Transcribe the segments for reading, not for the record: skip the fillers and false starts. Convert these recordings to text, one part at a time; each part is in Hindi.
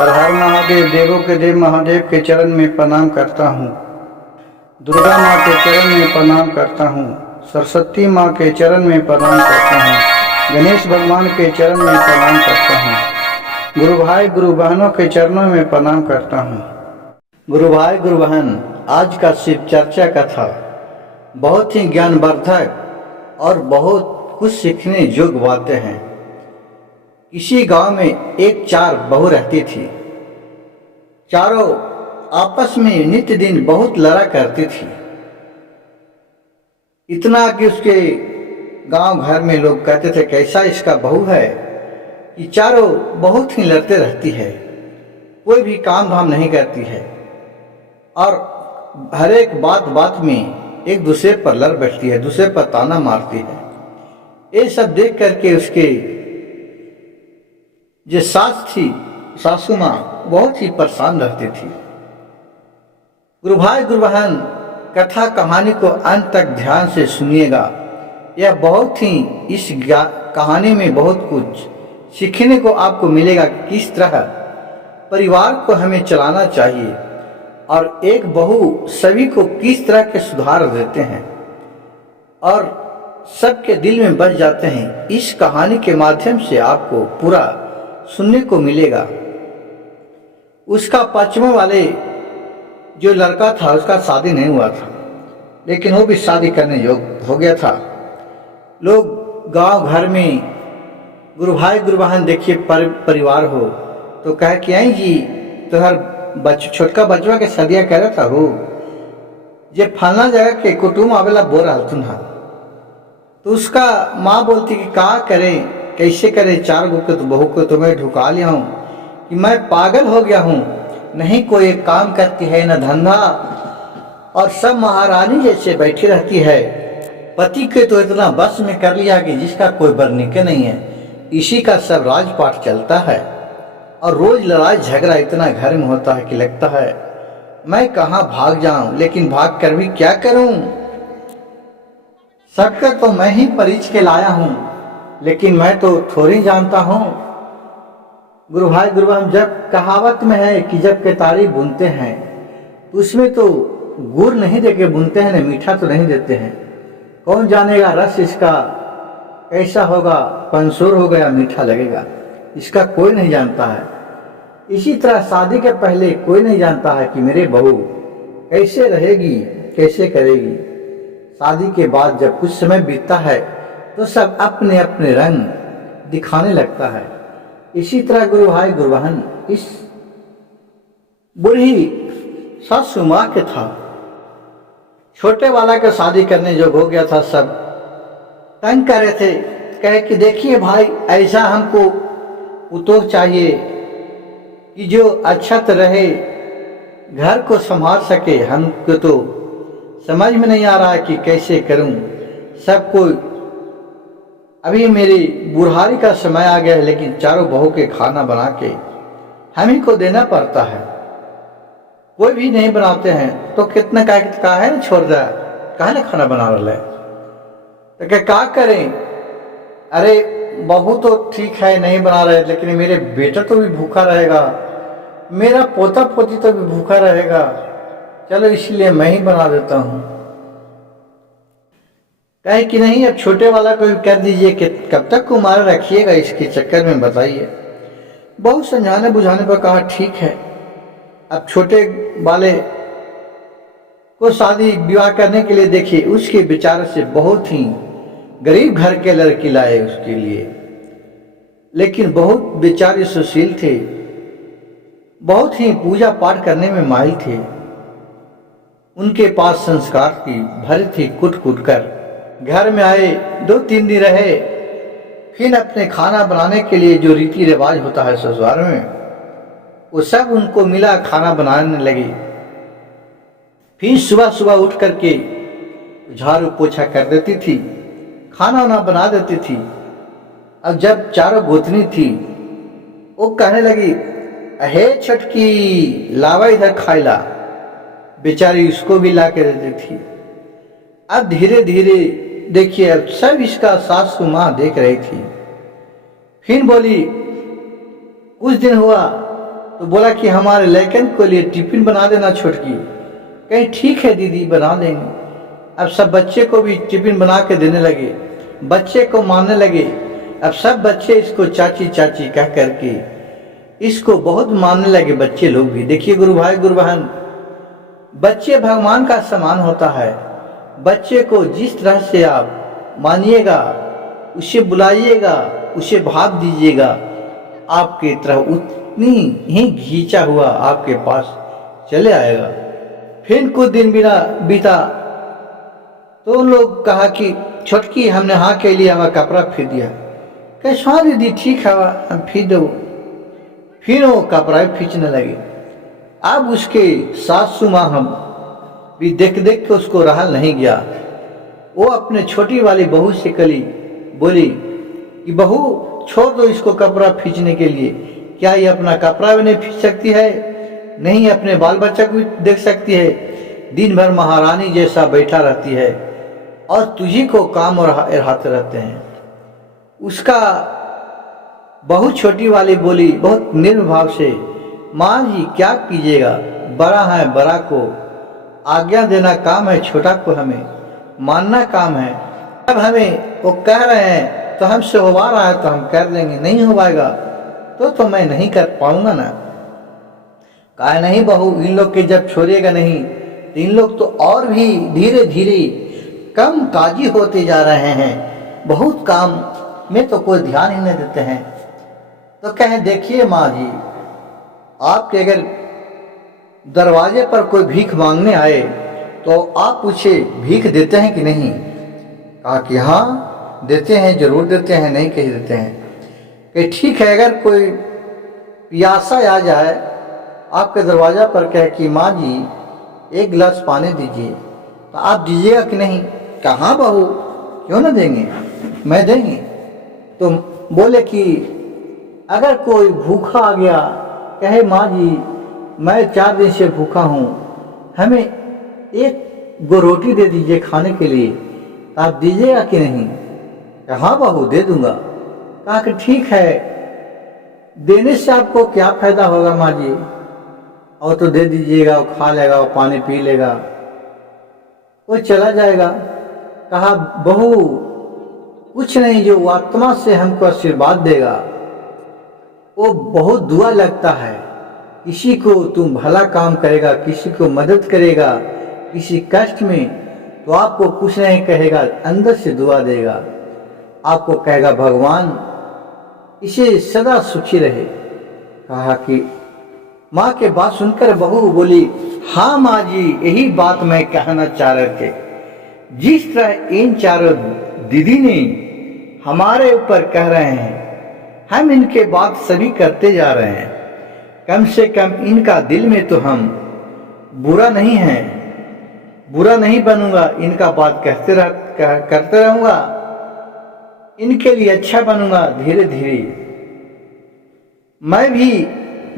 हर हर महादेव, देवों के देव महादेव के चरण में प्रणाम करता हूँ। दुर्गा माँ के चरण में प्रणाम करता हूँ। सरस्वती माँ के चरण में प्रणाम करता हूँ। गणेश भगवान के चरण में प्रणाम करता हूँ। गुरु भाई गुरु बहनों के चरणों में प्रणाम करता हूँ। गुरु भाई गुरु बहन, आज का शिव चर्चा कथा बहुत ही ज्ञानवर्धक और बहुत कुछ सीखने योग्य बातें हैं। किसी गांव में एक चार बहू रहती थी। चारों आपस में नित्य दिन बहुत लड़ा करती थी। इतना कि उसके गांव घर में लोग कहते थे कैसा इसका बहू है कि चारों बहुत ही लड़ते रहती है, कोई भी काम धाम नहीं करती है और हर एक बात बात में एक दूसरे पर लड़ बैठती है, दूसरे पर ताना मारती है। ये सब देख करके उसके जो सास थी, सासू माँ, बहुत ही परेशान रहती थी। गुरु भाई गुरु बहन, कथा कहानी को अंत तक ध्यान से सुनिएगा। यह बहुत ही इस कहानी में बहुत कुछ सीखने को आपको मिलेगा कि किस तरह परिवार को हमें चलाना चाहिए और एक बहू सभी को किस तरह के सुधार देते हैं और सबके दिल में बस जाते हैं। इस कहानी के माध्यम से आपको पूरा सुनने को मिलेगा। उसका पश्चिमों वाले जो लड़का था उसका शादी नहीं हुआ था, लेकिन वो भी शादी करने योग्य हो गया था। लोग गांव घर में गुरु भाई गुरु बहन देखिए परिवार हो तो कहे कि आई जी तो हर छोटका बचवा के सदिया कह रहा था हो जे फलना जगह के कुटुम आवेला बोल रहा तुम। तो उसका माँ बोलती कि का करे कैसे करे, चार गो के तो बहू को तो मैं ढुका लिया हूँ कि मैं पागल हो गया हूँ, नहीं कोई काम करती है न धंधा और सब महारानी जैसे बैठी रहती है। पति के तो इतना बस में कर लिया कि जिसका कोई बरनिके नहीं है, इसी का सब राजपाट चलता है और रोज लड़ाई झगड़ा इतना घर में होता है कि लगता है मैं कहाँ भाग जाऊं, लेकिन भाग कर भी क्या करूं। सबका तो मैं ही परिच के लाया हूं, लेकिन मैं तो थोड़ी जानता हूं। गुरु भाई गुरु बहन, जब कहावत में है कि जब केतारी बुनते हैं तो उसमें तो गुड़ नहीं देके बुनते हैं, न मीठा तो नहीं देते हैं। कौन जानेगा रस इसका कैसा होगा, पंसूर होगा या मीठा लगेगा, इसका कोई नहीं जानता है। इसी तरह शादी के पहले कोई नहीं जानता है कि मेरे बहू कैसे रहेगी, कैसे करेगी। शादी के बाद जब कुछ समय बीतता है तो सब अपने अपने रंग दिखाने लगता है। इसी तरह गुरु भाई गुरु बहन, इस बूढ़ी सासू माँ के था, छोटे वाला का शादी करने जो हो गया था, सब तंग कर रहे थे, कहे कि देखिए भाई ऐसा हमको उतो चाहिए कि जो अच्छा तो रहे, घर को संभाल सके। हमको तो समझ में नहीं आ रहा है कि कैसे करूं। सब कोई अभी मेरी बुढ़ारी का समय आ गया है, लेकिन चारों बहू के खाना बना के हम ही को देना पड़ता है। कोई भी नहीं बनाते हैं तो कितना काहे ना छोड़ रहा है, काहे ना खाना बना रहा है। तो क्या करें, अरे बहू तो ठीक है नहीं बना रहे, लेकिन मेरे बेटा तो भी भूखा रहेगा, मेरा पोता पोती तो भी भूखा रहेगा, चलो इसलिए मैं ही बना देता हूँ। कहे कि नहीं अब छोटे वाला को भी कर दीजिए कि कब तक कुमार रखिएगा इसके चक्कर में, बताइए। बहुत समझाने बुझाने पर कहा ठीक है। अब छोटे वाले को शादी विवाह करने के लिए देखिए उसके बेचारे से बहुत ही गरीब घर के लड़की लाए उसके लिए, लेकिन बहुत बेचारे सुशील थे, बहुत ही पूजा पाठ करने में माहिर थे। उनके पास संस्कार की भरी थी, कुट कुट कर घर में आए, 2-3 दिन रहे, फिर अपने खाना बनाने के लिए जो रीति रिवाज होता है ससुराल में, वो सब उनको मिला, खाना बनाने लगी। फिर सुबह सुबह उठ करके झाड़ू पोछा कर देती थी, खाना वाना बना देती थी। अब जब चारों गोतनी थी वो कहने लगी अहे छटकी लावा इधर खाइला, बेचारी उसको भी ला के देती थी। अब धीरे धीरे देखिए अब सब इसका सासू माँ देख रही थी। फिर बोली कुछ दिन हुआ तो बोला कि हमारे लड़कन को लिए टिफिन बना देना छोटकी। कहीं ठीक है दीदी, बना देंगे। अब सब बच्चे को भी टिफिन बना के देने लगे, बच्चे को मानने लगे। अब सब बच्चे इसको चाची चाची कह करके इसको बहुत मानने लगे, बच्चे लोग भी। देखिए गुरु भाई गुरु बहन, बच्चे भगवान का समान होता है। बच्चे को जिस तरह से आप मानिएगा, उसे बुलाइएगा, उसे भाव दीजिएगा, आपकी तरह उतनी ही खींचा हुआ आपके पास चले आएगा। फिर कुछ दिन बीता तो उन लोग कहा कि छोटकी हमने हाँ के लिए हमारा कपड़ा फिर दिया। कैसा हाँ दीदी ठीक है, हम फिर दो। फिर वो कपड़ा खींचने लगे। अब उसके सासू माँ हम भी देख देख के उसको रहा नहीं गया। वो अपने छोटी वाली बहू से बोली कि बहू छोड़ दो इसको कपड़ा खींचने के लिए। क्या ये अपना कपड़ा भी नहीं खींच सकती है, नहीं अपने बाल बच्चा को भी देख सकती है। दिन भर महारानी जैसा बैठा रहती है और तुझी को काम और हाथ रहते हैं। उसका बहुत छोटी वाली बोली बहुत निर्भाव से, माँ जी क्या कीजिएगा, बड़ा है, बड़ा को आज्ञा देना काम है, छोटा को हमें मानना काम है। अब हमें वो कह रहे हैं तो हमसे होवा रहा है तो हम कर देंगे, नहीं हो पाएगा तो मैं नहीं कर पाऊंगा ना। कहा नहीं बहू, इन लोग के जब छोड़िएगा नहीं तो इन लोग तो और भी धीरे धीरे कम काजी होते जा रहे हैं, बहुत काम में तो कोई ध्यान ही नहीं देते हैं। तो कहे देखिए माँ जी, आपके अगर दरवाजे पर कोई भीख मांगने आए तो आप पूछे भीख देते हैं कि नहीं। कहा कि हाँ देते हैं, जरूर देते हैं, नहीं कहीं देते हैं। कि ठीक है, अगर कोई प्यासा आ जाए आपके दरवाजा पर कहे कि माँ जी एक गिलास पानी दीजिए, तो आप दीजिएगा कि नहीं। कहाँ बहू, क्यों ना देंगे, मैं देंगे। तो बोले कि अगर कोई भूखा आ गया, कहे माँ जी मैं 4 दिन से भूखा हूँ, हमें एक गो रोटी दे दीजिए खाने के लिए, तो आप दीजिएगा कि नहीं। हाँ बहू दे दूंगा। कहा कि ठीक है, देने से आपको क्या फायदा होगा माँ जी, और तो दे दीजिएगा, वो खा लेगा, वो पानी पी लेगा, वो चला जाएगा। कहा बहू कुछ नहीं, जो आत्मा से हमको आशीर्वाद देगा वो बहुत दुआ लगता है। किसी को तुम भला काम करेगा, किसी को मदद करेगा किसी कष्ट में, तो आपको कुछ नहीं कहेगा, अंदर से दुआ देगा, आपको कहेगा भगवान इसे सदा सुखी रहे। कहा कि माँ के बात सुनकर बहू बोली हाँ माँ जी, यही बात मैं कहना चाह रहे थे। जिस तरह इन चारों दीदी ने हमारे ऊपर कह रहे हैं, हम इनके बात सभी करते जा रहे हैं। कम से कम इनका दिल में तो हम बुरा नहीं है, बुरा नहीं बनूंगा, इनका बात करते रहूंगा, इनके लिए अच्छा बनूंगा। धीरे धीरे मैं भी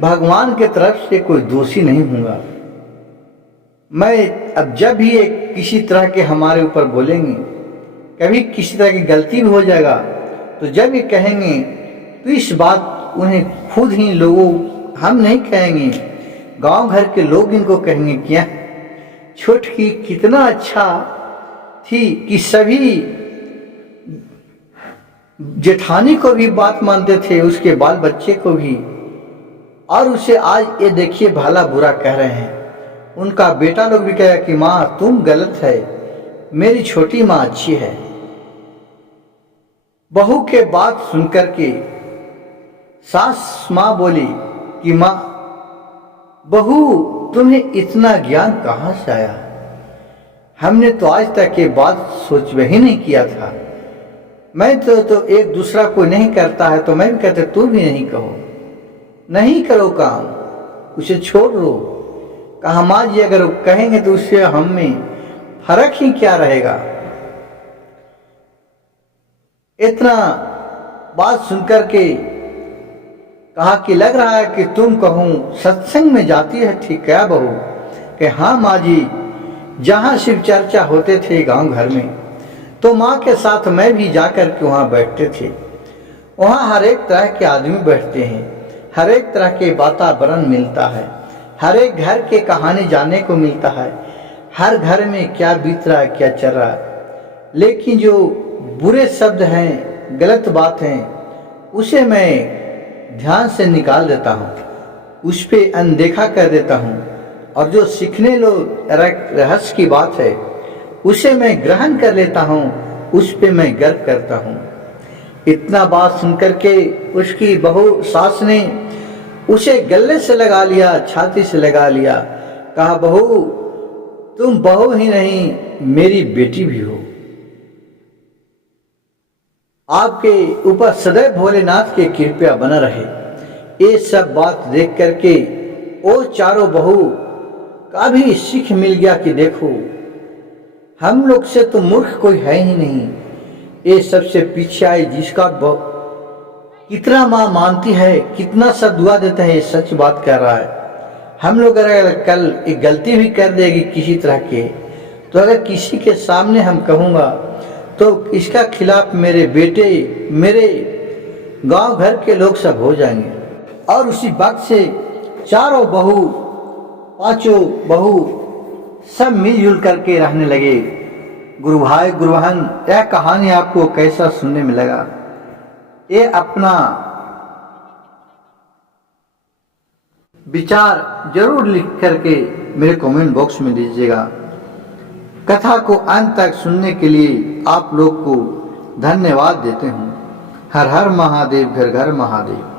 भगवान के तरफ से कोई दोषी नहीं हूँगा। मैं अब जब भी एक किसी तरह के हमारे ऊपर बोलेंगे, कभी किसी तरह की गलती भी हो जाएगा, तो जब ये कहेंगे तो इस बात उन्हें खुद ही लोगों, हम नहीं कहेंगे, गांव घर के लोग इनको कहेंगे क्या छोटकी कितना अच्छा थी कि सभी जेठानी को भी बात मानते थे, उसके बाल बच्चे को भी, और उसे आज ये देखिए भला बुरा कह रहे हैं। उनका बेटा लोग भी कहेगा कि माँ तुम गलत है, मेरी छोटी माँ अच्छी है। बहू के बात सुनकर के सास माँ बोली कि माँ बहू तुम्हें इतना ज्ञान कहाँ से आया, हमने तो आज तक ये बात सोच ही नहीं किया था। मैं तो एक दूसरा कोई नहीं करता है तो मैं भी कहते तू भी नहीं कहो, नहीं करो काम, उसे छोड़ दो। कहा माँ जी अगर कहेंगे तो उससे हम में फर्क ही क्या रहेगा। इतना बात सुनकर के कहा कि लग रहा है कि तुम कहूँ सत्संग में जाती है ठीक है बहू। कि हाँ माँ जी, जहाँ शिव चर्चा होते थे गांव घर में, तो माँ के साथ मैं भी जाकर के वहाँ बैठते थे। वहाँ हर एक तरह के आदमी बैठते हैं, हर एक तरह के वातावरण मिलता है, हर एक घर के कहानी जानने को मिलता है, हर घर में क्या बीत रहा है, क्या चल रहा है। लेकिन जो बुरे शब्द हैं, गलत बात हैं, उसे मैं ध्यान से निकाल देता हूँ, उस पे अनदेखा कर देता हूँ, और जो सीखने लोग रहस्य की बात है उसे मैं ग्रहण कर लेता हूँ, उस पे मैं गर्व करता हूँ। इतना बात सुनकर के उसकी बहू सास ने उसे गले से लगा लिया, छाती से लगा लिया, कहा बहू तुम बहू ही नहीं मेरी बेटी भी हो। आपके ऊपर सदैव भोलेनाथ की कृपा बना रहे। ये सब बात देख करके वो चारों बहू का भी सीख मिल गया कि देखो हम लोग से तो मूर्ख कोई है ही नहीं। ये सबसे पीछे आई जिसका कितना माँ मानती है, कितना सब दुआ देता है, ये सच बात कर रहा है। हम लोग अगर कल एक गलती भी कर देगी किसी तरह के, तो अगर किसी के सामने हम कहूँगा तो इसका खिलाफ मेरे बेटे, मेरे गांव घर के लोग सब हो जाएंगे। और उसी वक्त से चारों बहू, पांचों बहू सब मिलजुल करके रहने लगे। गुरु भाई गुरु बहन, यह कहानी आपको कैसा सुनने में लगा, ये अपना विचार जरूर लिख करके मेरे कमेंट बॉक्स में दीजिएगा। कथा को अंत तक सुनने के लिए आप लोग को धन्यवाद देते हूँ। हर हर महादेव, घर घर महादेव।